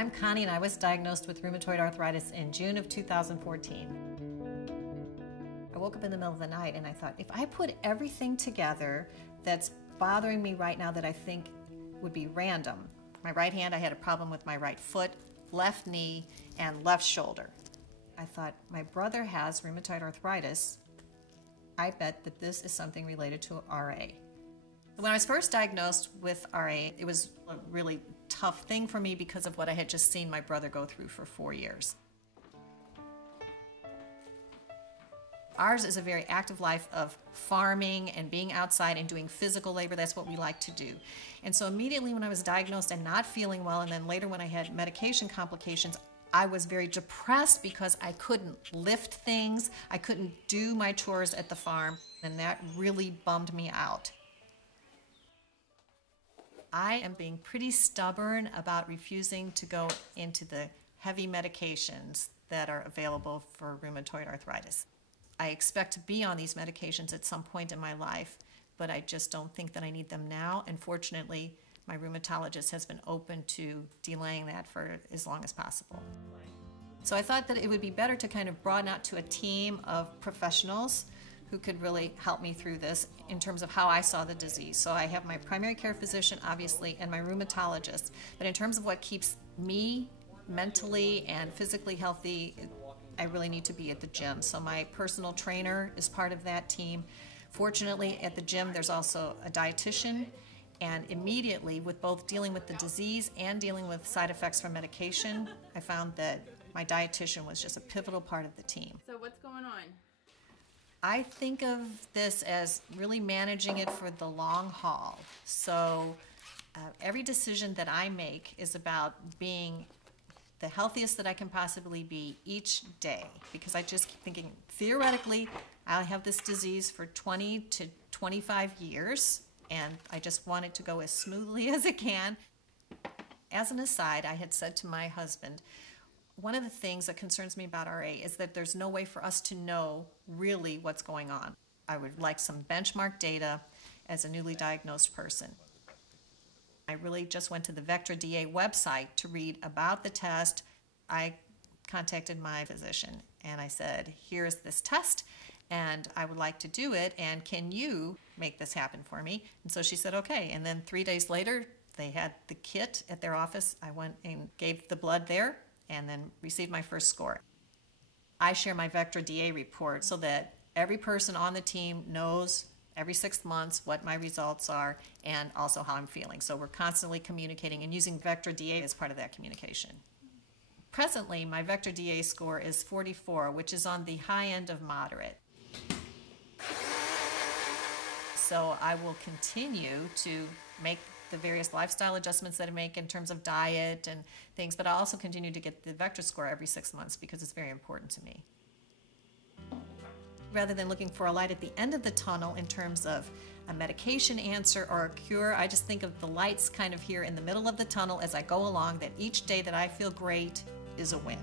I'm Connie and I was diagnosed with rheumatoid arthritis in June of 2014. I woke up in the middle of the night and I thought, if I put everything together that's bothering me right now that I think would be random. My right hand, I had a problem with my right foot, left knee, and left shoulder. I thought, my brother has rheumatoid arthritis. I bet that this is something related to RA. When I was first diagnosed with RA, it was a really tough thing for me because of what I had just seen my brother go through for 4 years. Ours is a very active life of farming and being outside and doing physical labor. That's what we like to do. And so immediately when I was diagnosed and not feeling well, and then later when I had medication complications, I was very depressed because I couldn't lift things, I couldn't do my chores at the farm, and that really bummed me out. I am being pretty stubborn about refusing to go into the heavy medications that are available for rheumatoid arthritis. I expect to be on these medications at some point in my life, but I just don't think that I need them now. And fortunately, my rheumatologist has been open to delaying that for as long as possible. So I thought that it would be better to kind of broaden out to a team of professionals who could really help me through this in terms of how I saw the disease. So I have my primary care physician, obviously, and my rheumatologist. But in terms of what keeps me mentally and physically healthy, I really need to be at the gym. So my personal trainer is part of that team. Fortunately, at the gym, there's also a dietitian. And immediately, with both dealing with the disease and dealing with side effects from medication, I found that my dietitian was just a pivotal part of the team. So what's going on? I think of this as really managing it for the long haul. So every decision that I make is about being the healthiest that I can possibly be each day, because I just keep thinking, theoretically, I'll have this disease for 20 to 25 years, and I just want it to go as smoothly as it can. As an aside, I had said to my husband, one of the things that concerns me about RA is that there's no way for us to know really what's going on. I would like some benchmark data as a newly diagnosed person. I really just went to the Vectra DA website to read about the test. I contacted my physician and I said, here's this test and I would like to do it, and can you make this happen for me? And so she said, okay. And then 3 days later, they had the kit at their office. I went and gave the blood there and then received my first score. I share my Vectra DA report so that every person on the team knows every 6 months what my results are and also how I'm feeling. So we're constantly communicating and using Vectra DA as part of that communication. Presently, my Vectra DA score is 44, which is on the high end of moderate. So I will continue to make the various lifestyle adjustments that I make in terms of diet and things, but I'll also continue to get the Vectra score every 6 months because it's very important to me. Rather than looking for a light at the end of the tunnel in terms of a medication answer or a cure, I just think of the lights kind of here in the middle of the tunnel as I go along, that each day that I feel great is a win.